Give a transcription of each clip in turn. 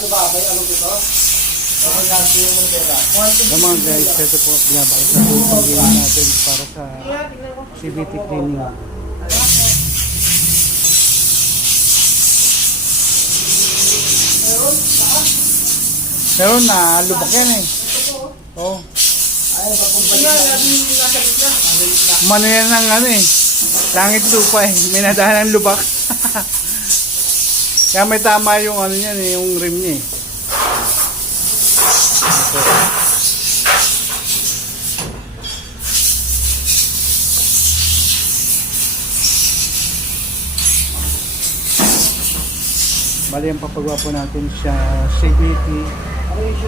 Ano ba? May ano ito? Ano natin yung Manibela? Naman guys, ito po, binabakit na po yung pag-iwan natin para sa CVT cleaning. Meron na, lubak yan eh. Oo. Ay, papumbalik na. Nasa gitna. Mano yan ng ano eh. Langit lupa eh. May nadahan ng lubak. Kaya may tama yung ano yan eh, yung rim niya eh. Ito. Bali ang papagawa po natin sa CVT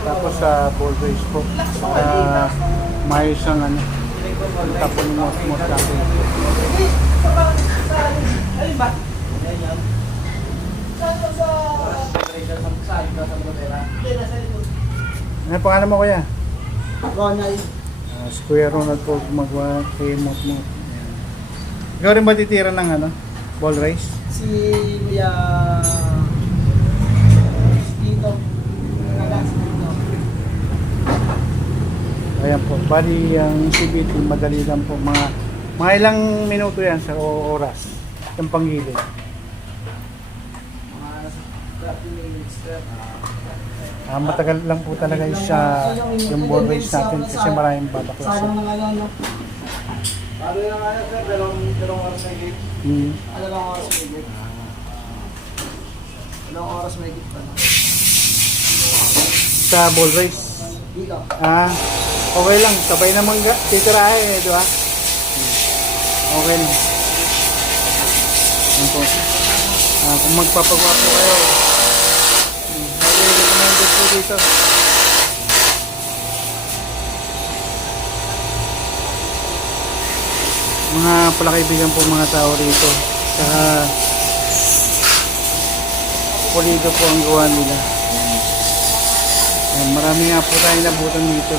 tapos sa ball race po para maayos ang ano tapos ng mos natin. Alin ba? Ayan. Saan ka sa Manibela? Hindi, nasa likod. Ano pangalan mo kuya? Ronald. Square Ronald po gumagawa kay Mot-Mot. Ikaw rin ba titira ng ano? Ball race? Si Kuya Tito. Nagalas Tito. Ayan po. Bali ang CVT madali lang po. Mga ilang minuto yan sa oras. Yung panggilid. Mga 30 minutes. Matagal lang po talaga yung ball race natin kasi maraming babaklas. Sayang ng ano, no? Ano yung ano, sir? Dalawang oras may gate. Dalawang oras may gate. Dalawang oras may gate pa na. Sa ball race. Dito. Okay lang. Sabay naman titirahin eh, di ba? Okay lang. Yan po. Kung magpapagawa po kayo, recommended po dito. Mga palakaibigan po mga tao rito. Saka pulido po ang gawa nila. Marami nga po tayo nabutan dito.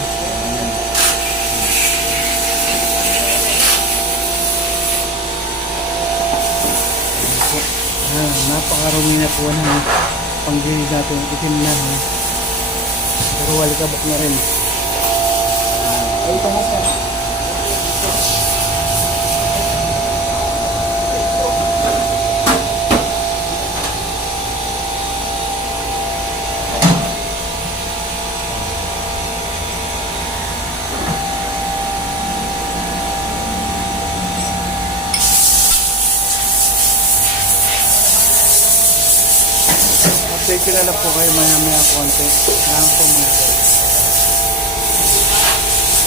Napakarumi na po na panggilid natin itim na pero walikabok na rin. Ay, ito mo, sir. Update ko na lang po kayo maya konti. Kaya po